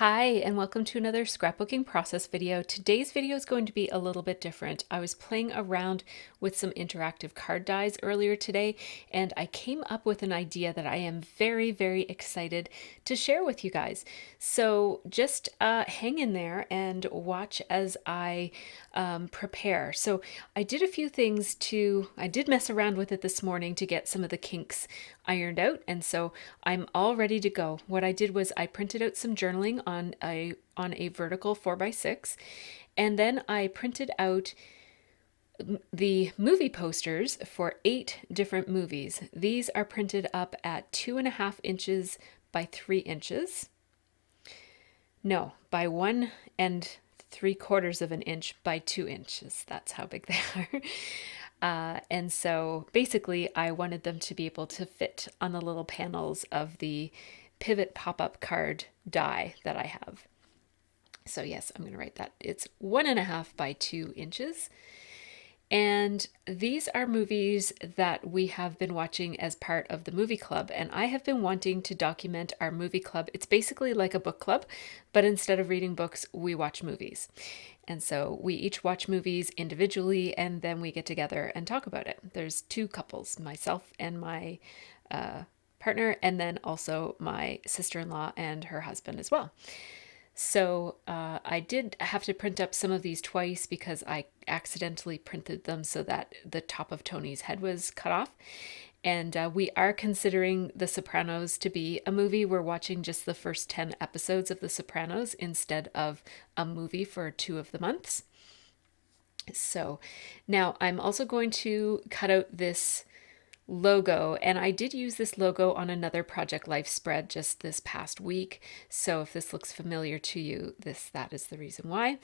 Hi, and welcome to another scrapbooking process video. Today's video is going to be a little bit different. I was playing around with some interactive card dies earlier today, and I came up with an idea that I am very, very excited to share with you guys. So just hang in there and watch as I prepare. So I did a few things I did mess around with it this morning to get some of the kinks ironed out, and so I'm all ready to go. What I did was I printed out some journaling on a vertical 4x6, and then I printed out the movie posters for 8 different movies. These are printed up at 2.5 inches by 3 inches. No, by 1 3/4 of an inch by 2 inches. That's how big they are. And so basically, I wanted them to be able to fit on the little panels of the pivot pop-up card die that I have. So yes, I'm going to write that. It's 1.5 by 2 inches. And these are movies that we have been watching as part of the movie club. And I have been wanting to document our movie club. It's basically like a book club, but instead of reading books, we watch movies. And so we each watch movies individually, and then we get together and talk about it. There's 2 couples, myself and my partner, and then also my sister-in-law and her husband as well. So I did have to print up some of these twice because I accidentally printed them so that the top of Tony's head was cut off. And we are considering The Sopranos to be a movie. We're watching just the first 10 episodes of The Sopranos instead of a movie for 2 of the months. So now I'm also going to cut out this logo, and I did use this logo on another Project Life spread just this past week. So if this looks familiar to you, that is the reason why.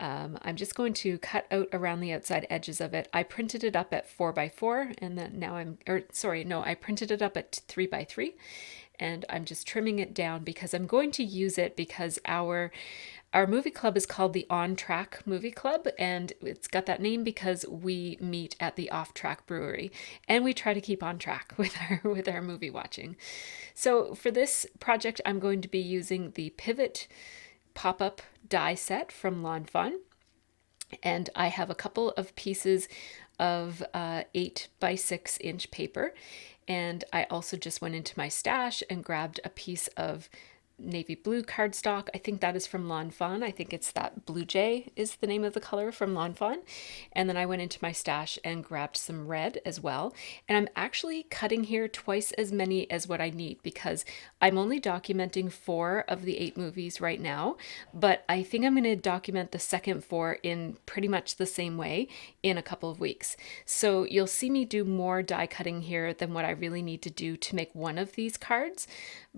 I'm just going to cut out around the outside edges of it. I printed it up at 4x4, and then I printed it up at 3x3, and I'm just trimming it down because I'm going to use it because our movie club is called the On Track Movie Club, and it's got that name because we meet at the Off Track Brewery, and we try to keep on track with our movie watching. So for this project, I'm going to be using the Pivot pop-up die set from Lawn Fawn, and I have a couple of pieces of 8x6 inch paper, and I also just went into my stash and grabbed a piece of navy blue cardstock. I think that is from Lawn Fawn. I think it's that Blue Jay is the name of the color from Lawn Fawn. And then I went into my stash and grabbed some red as well. And I'm actually cutting here twice as many as what I need because I'm only documenting 4 of the 8 movies right now, but I think I'm going to document the second 4 in pretty much the same way in a couple of weeks. So you'll see me do more die cutting here than what I really need to do to make one of these cards,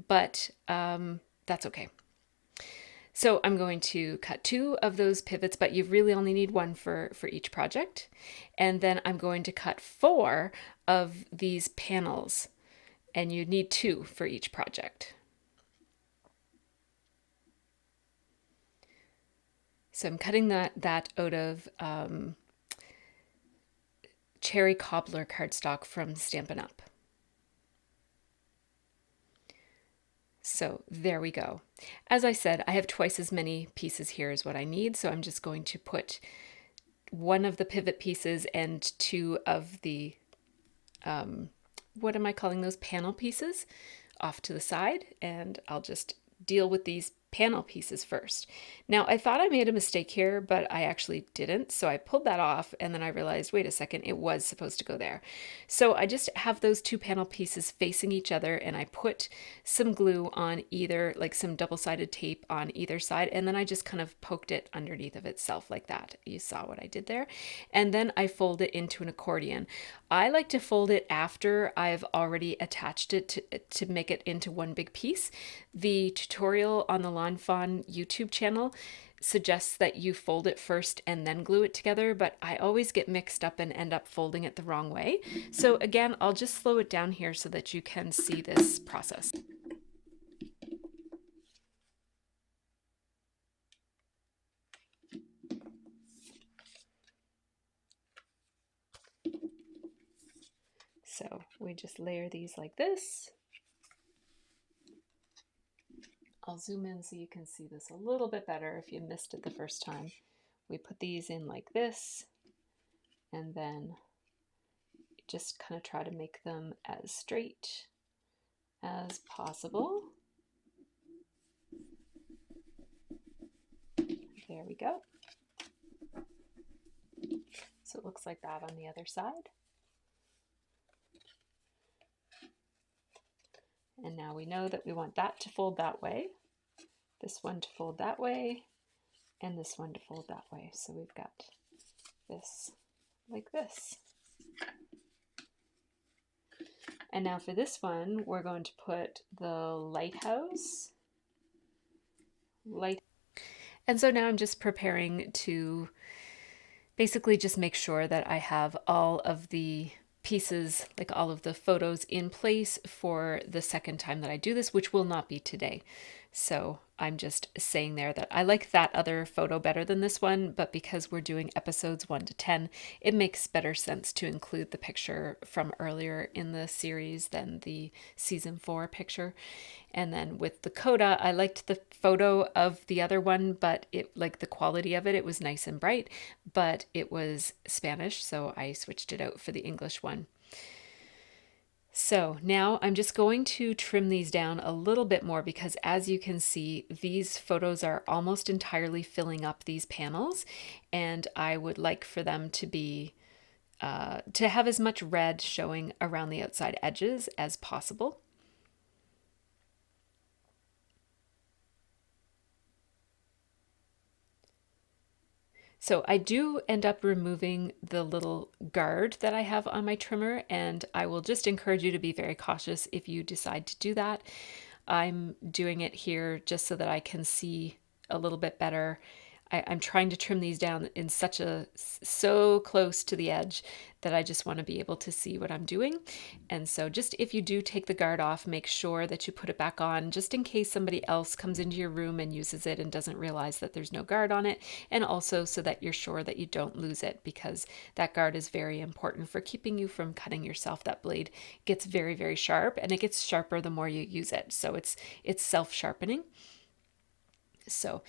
but that's okay. So I'm going to cut 2 of those pivots, but you really only need 1 for each project. And then I'm going to cut 4 of these panels, and you need 2 for each project. So I'm cutting that out of cherry cobbler cardstock from Stampin' Up. So there we go. As I said, I have twice as many pieces here as what I need, so I'm just going to put 1 of the pivot pieces and 2 of the, what am I calling those, panel pieces off to the side, and I'll just deal with these panel pieces first. Now, I thought I made a mistake here, but I actually didn't. So I pulled that off, and then I realized, wait a second, it was supposed to go there. So I just have those 2 panel pieces facing each other, and I put some glue on either, like some double-sided tape on either side, and then I just kind of poked it underneath of itself like that. You saw what I did there. And then I fold it into an accordion. I like to fold it after I've already attached it to make it into one big piece. The tutorial on the Lawn Fawn YouTube channel suggests that you fold it first and then glue it together, but I always get mixed up and end up folding it the wrong way. So again, I'll just slow it down here so that you can see this process. So we just layer these like this. I'll zoom in so you can see this a little bit better if you missed it the first time. We put these in like this, and then just kind of try to make them as straight as possible. There we go. So it looks like that on the other side. And now we know that we want that to fold that way, this one to fold that way, and this one to fold that way. So we've got this like this. And now for this one, we're going to put the lighthouse. And so now I'm just preparing to basically just make sure that I have all of the pieces, like all of the photos in place for the second time that I do this, which will not be today. So I'm just saying there that I like that other photo better than this one, but because we're doing episodes 1 to 10, it makes better sense to include the picture from earlier in the series than the season 4 picture. And then with the coda, I liked the photo of the other one, but it, like, the quality of it, it was nice and bright, but it was Spanish, so I switched it out for the English one. So now I'm just going to trim these down a little bit more because, as you can see, these photos are almost entirely filling up these panels, and I would like for them to be to have as much red showing around the outside edges as possible. So I do end up removing the little guard that I have on my trimmer, and I will just encourage you to be very cautious if you decide to do that. I'm doing it here just so that I can see a little bit better. I'm trying to trim these down in so close to the edge that I just want to be able to see what I'm doing. And so just if you do take the guard off, make sure that you put it back on just in case somebody else comes into your room and uses it and doesn't realize that there's no guard on it. And also so that you're sure that you don't lose it, because that guard is very important for keeping you from cutting yourself. That blade gets very, very sharp, and it gets sharper the more you use it. So it's self-sharpening. So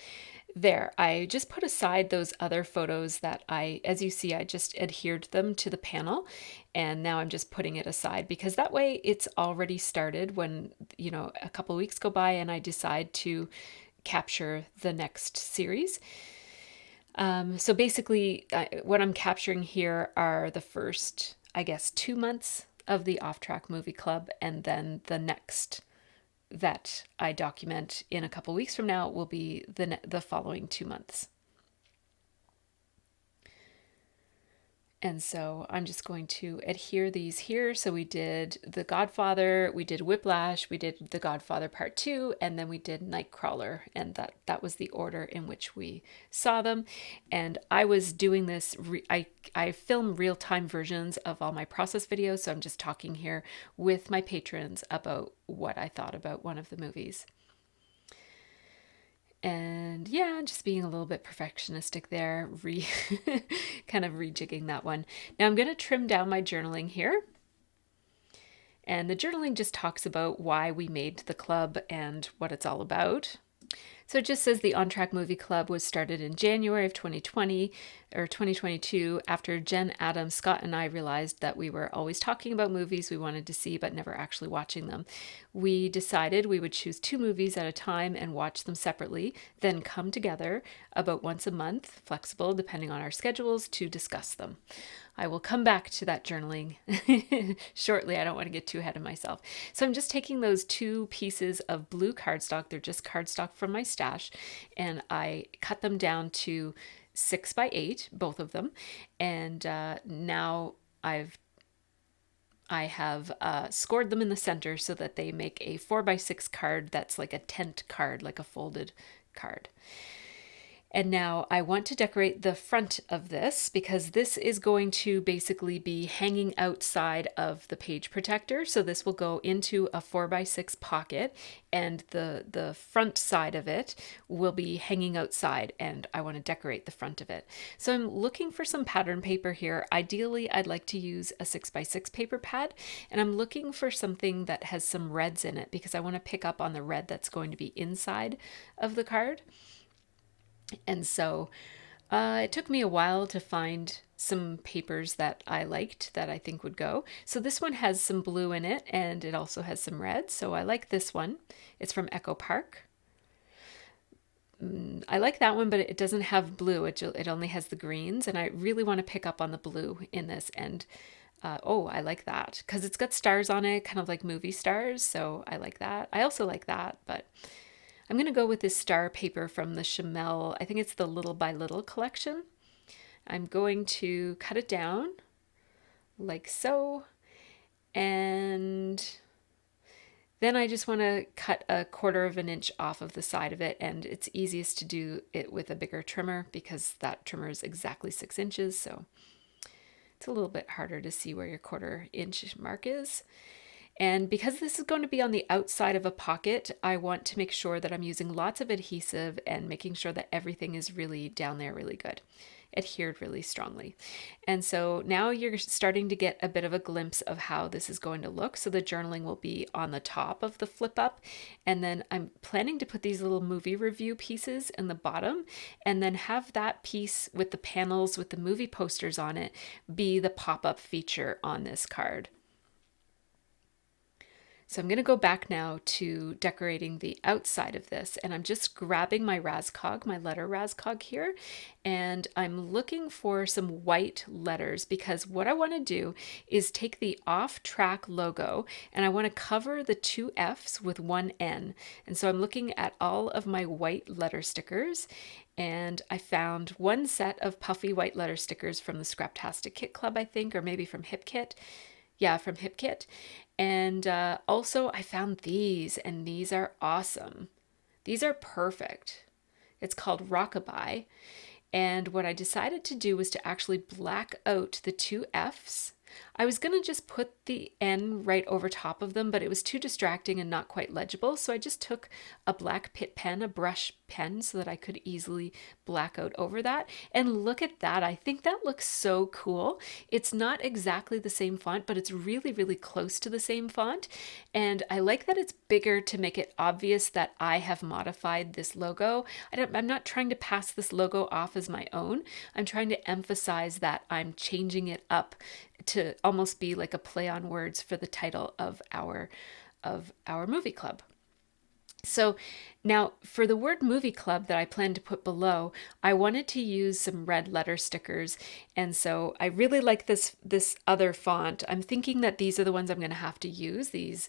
there, I just put aside those other photos that as you see, I just adhered them to the panel, and now I'm just putting it aside because that way it's already started when, a couple weeks go by and I decide to capture the next series. So basically, what I'm capturing here are the first, I guess, 2 months of the Off Track Movie Club, and then the next that I document in a couple weeks from now will be the following 2 months. And so I'm just going to adhere these here. So we did The Godfather, we did Whiplash, we did The Godfather Part 2, and then we did Nightcrawler. And that was the order in which we saw them. And I was doing this, I film real-time versions of all my process videos. So I'm just talking here with my patrons about what I thought about one of the movies. And yeah, just being a little bit perfectionistic there, kind of rejigging that one. Now I'm going to trim down my journaling here. And the journaling just talks about why we made the club and what it's all about. So it just says the On Track Movie Club was started in January of 2020 or 2022 after Jen, Adam, Scott, and I realized that we were always talking about movies we wanted to see but never actually watching them. We decided we would choose 2 movies at a time and watch them separately, then come together about once a month, flexible depending on our schedules, to discuss them. I will come back to that journaling shortly. I don't want to get too ahead of myself. So I'm just taking those 2 pieces of blue cardstock. They're just cardstock from my stash. And I cut them down to 6 by 8, both of them. And now I have scored them in the center so that they make a 4 by 6 card that's like a tent card, like a folded card. And now I want to decorate the front of this because this is going to basically be hanging outside of the page protector. So this will go into a 4x6 pocket, and the front side of it will be hanging outside, and I want to decorate the front of it. So I'm looking for some pattern paper here. Ideally, I'd like to use a 6x6 paper pad, and I'm looking for something that has some reds in it because I want to pick up on the red that's going to be inside of the card. And so it took me a while to find some papers that I liked that I think would go. So this one has some blue in it, and it also has some red. So I like this one. It's from Echo Park. I like that one, but it doesn't have blue. It only has the greens, and I really want to pick up on the blue in this. And oh, I like that because it's got stars on it, kind of like movie stars. So I like that. I also like that, but I'm going to go with this star paper from the Chamel. I think it's the Little by Little collection. I'm going to cut it down like so. And then I just want to cut 1/4 of an inch off of the side of it. And it's easiest to do it with a bigger trimmer because that trimmer is exactly 6 inches. So it's a little bit harder to see where your 1/4 inch mark is. And because this is going to be on the outside of a pocket, I want to make sure that I'm using lots of adhesive and making sure that everything is really down there really good, adhered really strongly. And so now you're starting to get a bit of a glimpse of how this is going to look. So the journaling will be on the top of the flip up. And then I'm planning to put these little movie review pieces in the bottom, and then have that piece with the panels with the movie posters on it be the pop-up feature on this card. So I'm going to go back now to decorating the outside of this, and I'm just grabbing my Razcog, my letter Razcog here, and I'm looking for some white letters because what I want to do is take the off-track logo and I want to cover the 2 F's with 1 N. And so I'm looking at all of my white letter stickers, and I found one set of puffy white letter stickers from the Scraptastic Kit Club, I think, or maybe from Hip Kit. Yeah, from Hip Kit. And also, I found these, and these are awesome. These are perfect. It's called Rockabye. And what I decided to do was to actually black out the 2 F's. I was going to just put the N right over top of them, but it was too distracting and not quite legible. So I just took a black Pitt pen, a brush pen, so that I could easily black out over that. And look at that. I think that looks so cool. It's not exactly the same font, but it's really, really close to the same font. And I like that it's bigger to make it obvious that I have modified this logo. I'm not trying to pass this logo off as my own. I'm trying to emphasize that I'm changing it up to almost be like a play on words for the title of our movie club. So now for the word movie club that I plan to put below, I wanted to use some red letter stickers. And so I really like this other font. I'm thinking that these are the ones I'm going to have to use, these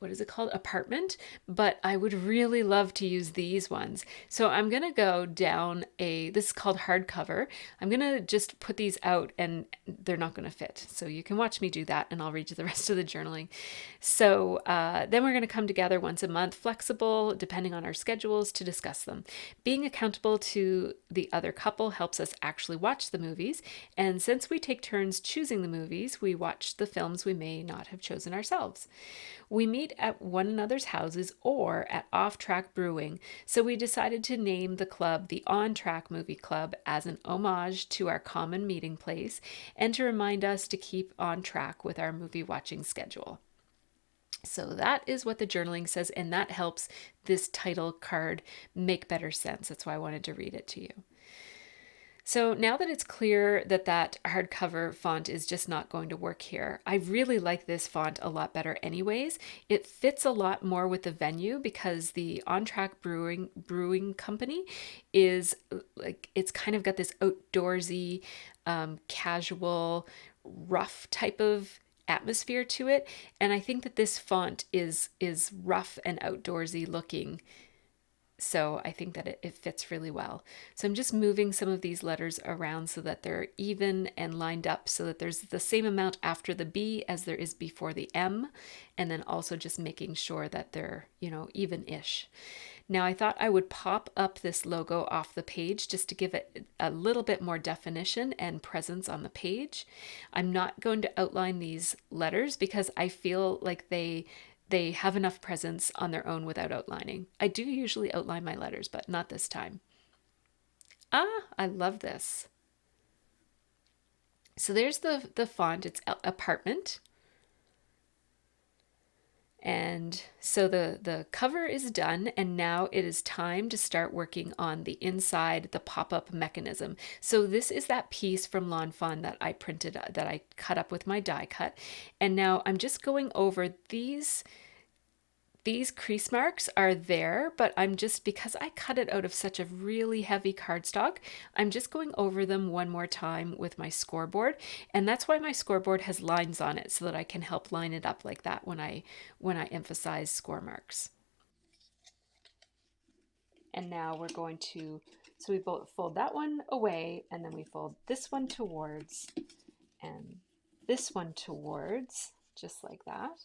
what is it called? Apartment. But I would really love to use these ones. So I'm going to go down this is called hardcover. I'm going to just put these out and they're not going to fit. So you can watch me do that and I'll read you the rest of the journaling. So then we're going to come together once a month, flexible, depending on our schedules, to discuss them. Being accountable to the other couple helps us actually watch the movies. And since we take turns choosing the movies, we watch the films we may not have chosen ourselves. We meet at one another's houses or at Off Track Brewing, so we decided to name the club the On Track Movie Club as an homage to our common meeting place and to remind us to keep on track with our movie watching schedule. So that is what the journaling says, and that helps this title card make better sense. That's why I wanted to read it to you. So now that it's clear that that hardcover font is just not going to work here, I really like this font a lot better anyways. It fits a lot more with the venue because the On Track Brewing Company is like, it's kind of got this outdoorsy, casual, rough type of atmosphere to it. And I think that this font is rough and outdoorsy looking. So I think that it fits really well. So I'm just moving some of these letters around so that they're even and lined up so that there's the same amount after the B as there is before the M. And then also just making sure that they're, even-ish. Now I thought I would pop up this logo off the page just to give it a little bit more definition and presence on the page. I'm not going to outline these letters because I feel like they have enough presence on their own without outlining. I do usually outline my letters, but not this time. Ah, I love this. So there's the font. It's apartment. And so the cover is done, and now it is time to start working on the inside, the pop-up mechanism. So this is that piece from Lawn Fawn that I printed, that I cut up with my die cut. And now I'm just going over these crease marks are there, but I'm just, because I cut it out of such a really heavy cardstock, I'm just going over them one more time with my scoreboard. And that's why my scoreboard has lines on it, so that I can help line it up like that when I emphasize score marks. And now we're going to, so we both fold that one away, and then we fold this one towards and this one towards, just like that.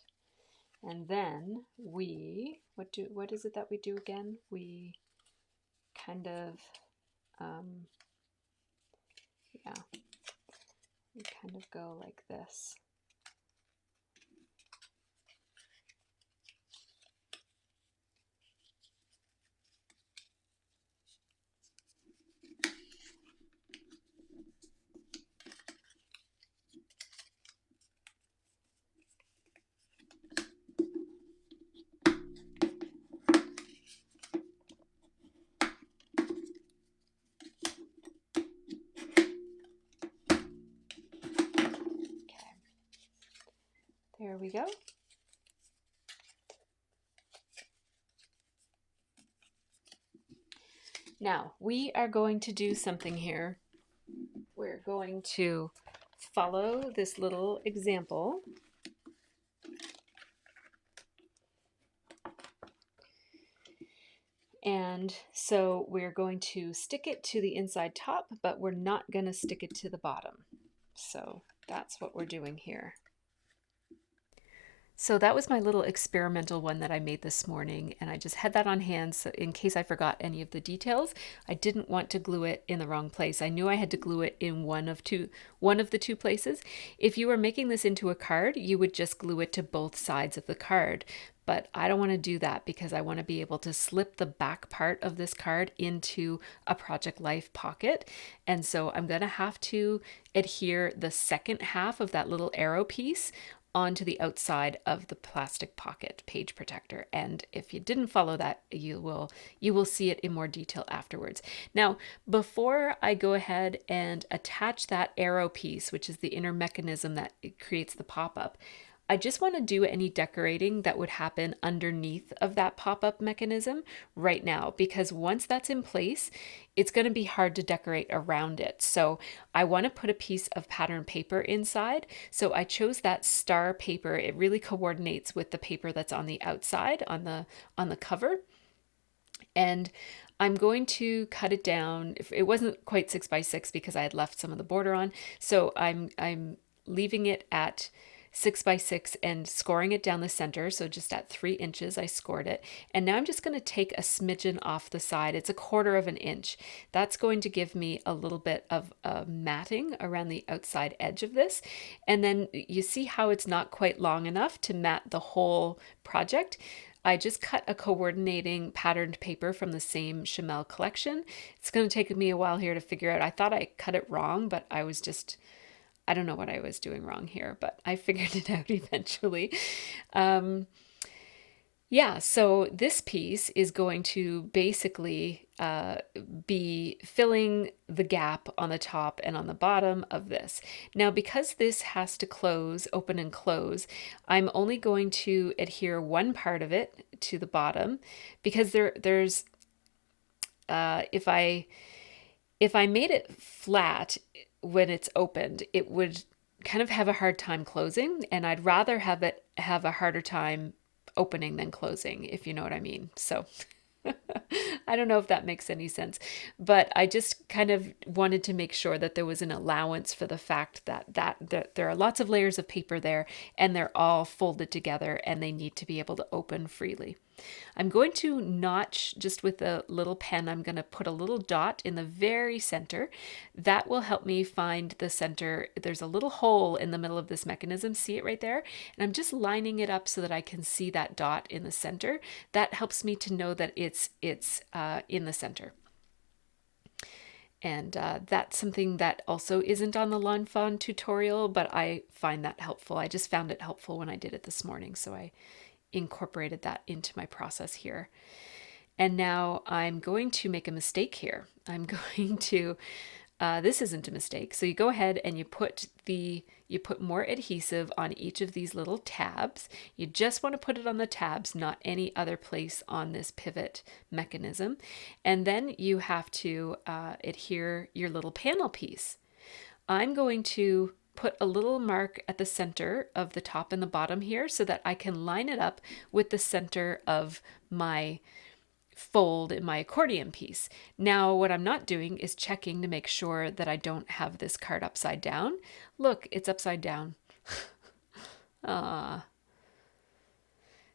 And then we, what is it that we do again? We kind of, yeah, we kind of go like this. There we go. Now we are going to do something here. We're going to follow this little example. And so we're going to stick it to the inside top, but we're not going to stick it to the bottom. So that's what we're doing here. So that was my little experimental one that I made this morning, and I just had that on hand so in case I forgot any of the details. I didn't want to glue it in the wrong place. I knew I had to glue it in one of the two places. If you were making this into a card, you would just glue it to both sides of the card. But I don't want to do that because I want to be able to slip the back part of this card into a Project Life pocket. And so I'm going to have to adhere the second half of that little arrow piece onto the outside of the plastic pocket page protector. And if you didn't follow that, you will see it in more detail afterwards. Now, before I go ahead and attach that arrow piece, which is the inner mechanism that creates the pop-up, I just want to do any decorating that would happen underneath of that pop-up mechanism right now, because once that's in place, it's going to be hard to decorate around it. So I want to put a piece of pattern paper inside. So I chose that star paper. It really coordinates with the paper that's on the outside, on the cover. And I'm going to cut it down. It wasn't quite 6 by 6 because I had left some of the border on. So I'm leaving it at 6 by 6 and scoring it down the center. So just at 3 inches, I scored it. And now I'm just going to take a smidgen off the side. It's 1/4 of an inch. That's going to give me a little bit of matting around the outside edge of this. And then you see how it's not quite long enough to mat the whole project. I just cut a coordinating patterned paper from the same Chamel collection. It's going to take me a while here to figure out. I thought I cut it wrong, but I don't know what I was doing wrong here, but I figured it out eventually. Yeah, so this piece is going to basically be filling the gap on the top and on the bottom of this. Now, because this has to close, open and close, I'm only going to adhere one part of it to the bottom, because there's if I made it flat when it's opened, it would kind of have a hard time closing, and I'd rather have it have a harder time opening than closing, if you know what I mean. So I don't know if that makes any sense, but I just kind of wanted to make sure that there was an allowance for the fact that there are lots of layers of paper there, and they're all folded together, and they need to be able to open freely. I'm going to notch just with a little pen. I'm going to put a little dot in the very center. That will help me find the center. There's a little hole in the middle of this mechanism. See it right there? And I'm just lining it up so that I can see that dot in the center. That helps me to know that it's in the center. And that's something that also isn't on the Lawn Fawn tutorial, but I find that helpful. I just found it helpful when I did it this morning, so I incorporated that into my process here. And now I'm going to make a mistake here. I'm going to, this isn't a mistake. So you go ahead and you put more adhesive on each of these little tabs. You just want to put it on the tabs, not any other place on this pivot mechanism. And then you have to adhere your little panel piece. I'm going to put a little mark at the center of the top and the bottom here so that I can line it up with the center of my fold in my accordion piece. Now what I'm not doing is checking to make sure that I don't have this card upside down. Look, it's upside down.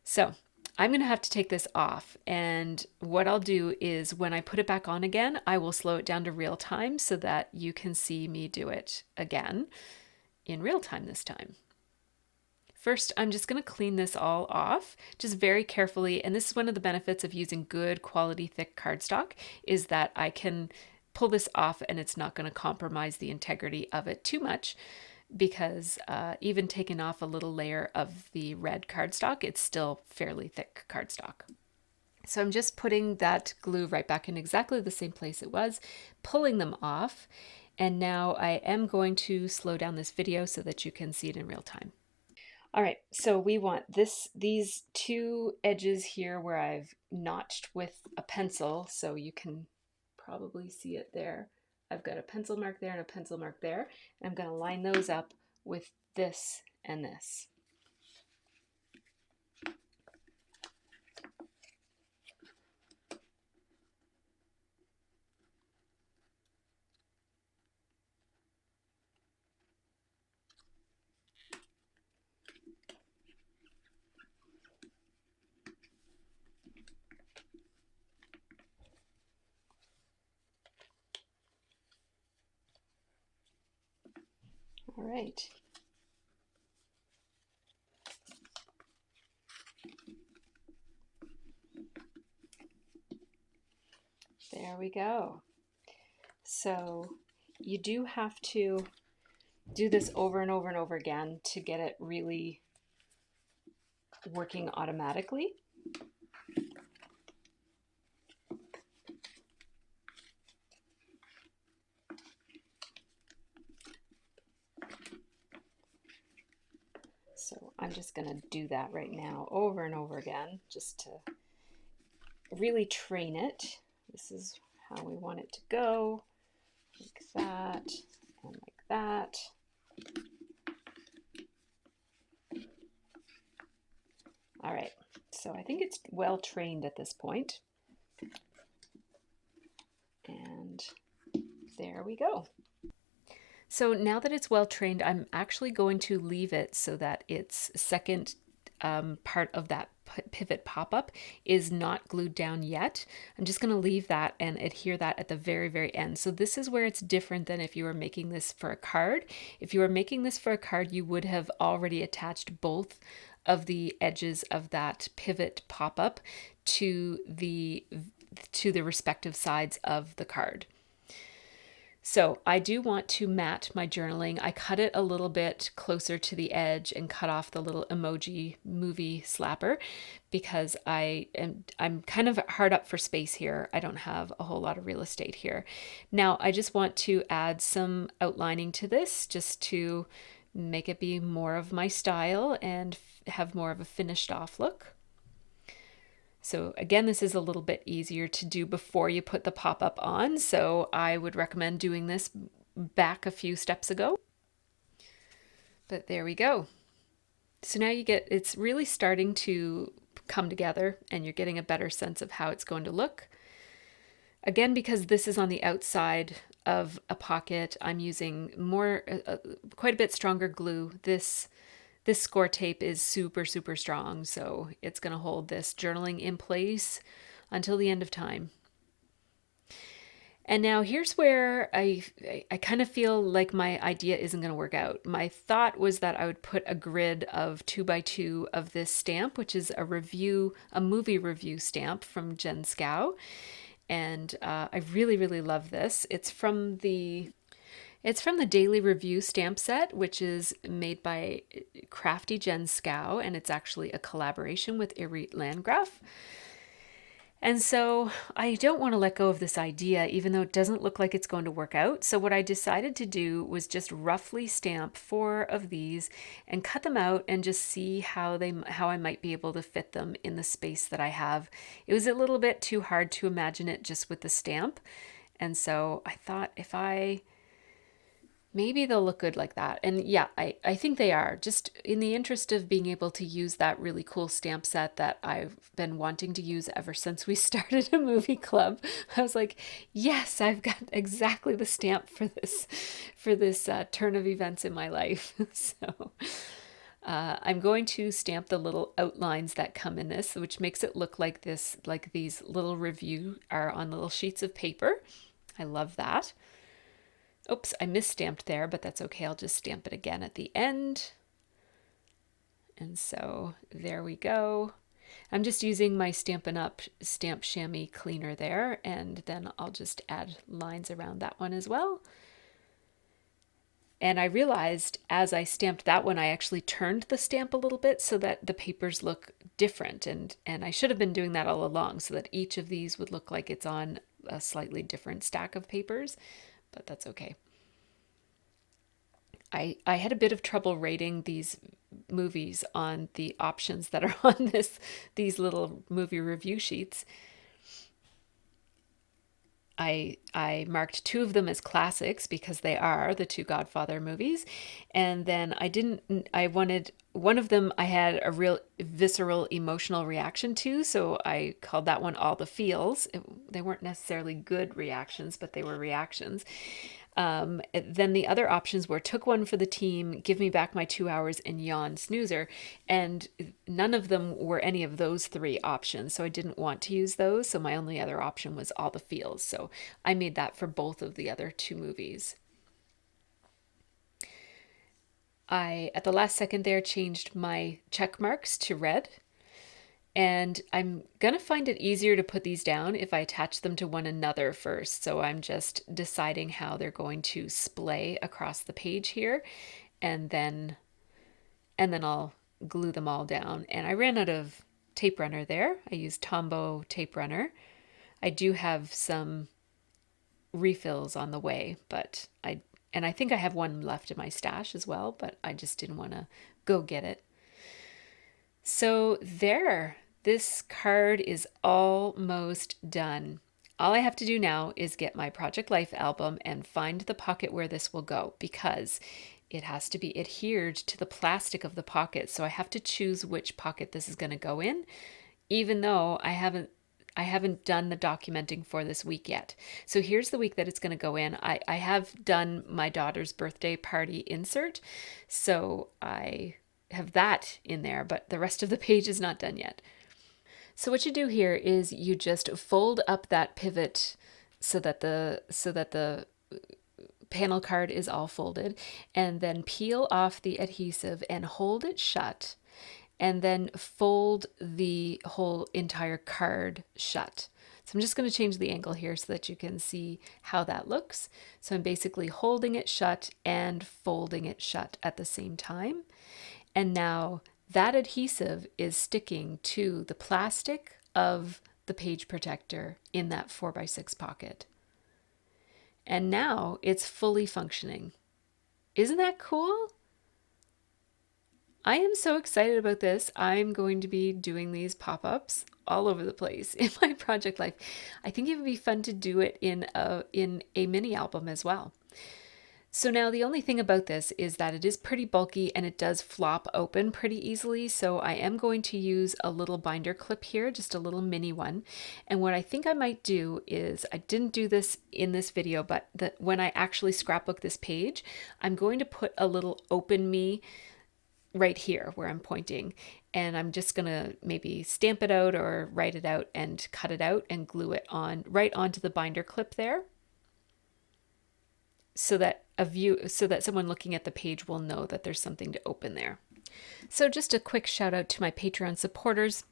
So I'm going to have to take this off, and what I'll do is when I put it back on again, I will slow it down to real time so that you can see me do it again in real time this time. First, I'm just going to clean this all off, just very carefully, and this is one of the benefits of using good quality thick cardstock, is that I can pull this off and it's not going to compromise the integrity of it too much, because even taking off a little layer of the red cardstock, it's still fairly thick cardstock. So I'm just putting that glue right back in exactly the same place it was, pulling them off, and now I am going to slow down this video so that you can see it in real time. All right, so we want these two edges here where I've notched with a pencil, so you can probably see it there. I've got a pencil mark there and a pencil mark there. And I'm going to line those up with this and this. All right. There we go. So you do have to do this over and over and over again to get it really working automatically. So I'm just going to do that right now over and over again just to really train it. This is how we want it to go, like that and like that. All right, so I think it's well trained at this point. And there we go. So now that it's well trained, I'm actually going to leave it so that its second part of that pivot pop-up is not glued down yet. I'm just going to leave that and adhere that at the very, very end. So this is where it's different than if you were making this for a card. If you were making this for a card, you would have already attached both of the edges of that pivot pop-up to the respective sides of the card. So I do want to mat my journaling. I cut it a little bit closer to the edge and cut off the little emoji movie slapper because I'm kind of hard up for space here. I don't have a whole lot of real estate here. Now I just want to add some outlining to this just to make it be more of my style and have more of a finished off look. So again, this is a little bit easier to do before you put the pop-up on, so I would recommend doing this back a few steps ago. But there we go. So now it's really starting to come together and you're getting a better sense of how it's going to look. Again, because this is on the outside of a pocket, I'm using quite a bit stronger glue. This this score tape is super, super strong, so it's going to hold this journaling in place until the end of time. And now here's where I kind of feel like my idea isn't going to work out. My thought was that I would put a grid of 2x2 of this stamp, which is a movie review stamp from Jen Scow. And I really, really love this. It's from the Daily Review stamp set, which is made by Crafty Jen Scow, and it's actually a collaboration with Irit Landgraf. And so I don't want to let go of this idea, even though it doesn't look like it's going to work out. So what I decided to do was just roughly stamp 4 of these and cut them out and just see how I might be able to fit them in the space that I have. It was a little bit too hard to imagine it just with the stamp. And so I thought maybe they'll look good like that. And yeah, I think they are. Just in the interest of being able to use that really cool stamp set that I've been wanting to use ever since we started a movie club. I was like, yes, I've got exactly the stamp for this turn of events in my life. So I'm going to stamp the little outlines that come in this, which makes it look like these little review are on little sheets of paper. I love that. Oops, I misstamped there, but that's okay. I'll just stamp it again at the end. And so there we go. I'm just using my Stampin' Up stamp chamois cleaner there, and then I'll just add lines around that one as well. And I realized as I stamped that one, I actually turned the stamp a little bit so that the papers look different. And I should have been doing that all along so that each of these would look like it's on a slightly different stack of papers, but that's okay. I had a bit of trouble rating these movies on the options that are on these little movie review sheets. I marked 2 of them as classics because they are the 2 Godfather movies, and then I wanted one of them I had a real visceral emotional reaction to, so I called that one All the Feels. They weren't necessarily good reactions, but they were reactions. Then the other options were took one for the team, give me back my 2 hours, and yawn snoozer. And none of them were any of those 3 options. So I didn't want to use those. So my only other option was all the feels. So I made that for both of the other 2 movies. I, at the last second there, changed my check marks to red. And I'm going to find it easier to put these down if I attach them to one another first. So I'm just deciding how they're going to splay across the page here. And then I'll glue them all down. And I ran out of tape runner there. I used Tombow tape runner. I do have some refills on the way, but I think I have one left in my stash as well, but I just didn't want to go get it. So there, this card is almost done. All I have to do now is get my Project Life album and find the pocket where this will go, because it has to be adhered to the plastic of the pocket. So I have to choose which pocket this is going to go in, even though I haven't done the documenting for this week yet. So here's the week that it's going to go in. I have done my daughter's birthday party insert, so I have that in there, but the rest of the page is not done yet. So what you do here is you just fold up that pivot so that the panel card is all folded, and then peel off the adhesive and hold it shut, and then fold the whole entire card shut. So I'm just going to change the angle here so that you can see how that looks. So I'm basically holding it shut and folding it shut at the same time. And now that adhesive is sticking to the plastic of the page protector in that 4x6 pocket. And now it's fully functioning. Isn't that cool? I am so excited about this. I'm going to be doing these pop-ups all over the place in my project life. I think it would be fun to do it in a mini album as well. So now the only thing about this is that it is pretty bulky and it does flop open pretty easily. So I am going to use a little binder clip here, just a little mini one. And what I think I might do is, I didn't do this in this video, but when I actually scrapbook this page, I'm going to put a little Open Me right here where I'm pointing. And I'm just gonna maybe stamp it out or write it out and cut it out and glue it on right onto the binder clip there, so that someone looking at the page will know that there's something to open there. So just a quick shout out to my Patreon supporters.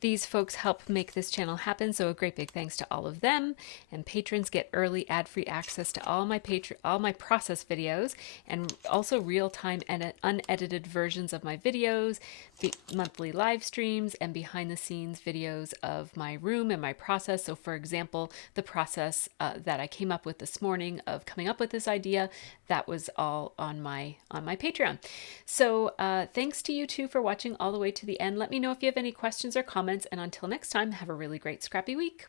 These folks help make this channel happen, so a great big thanks to all of them. And patrons get early ad-free access to all my process videos, and also real-time and unedited versions of my videos, the monthly live streams, and behind-the-scenes videos of my room and my process. So, for example, the process that I came up with this morning of coming up with this idea, that was all on my Patreon. So, thanks to you two for watching all the way to the end. Let me know if you have any questions or comments, and until next time, have a really great scrappy week.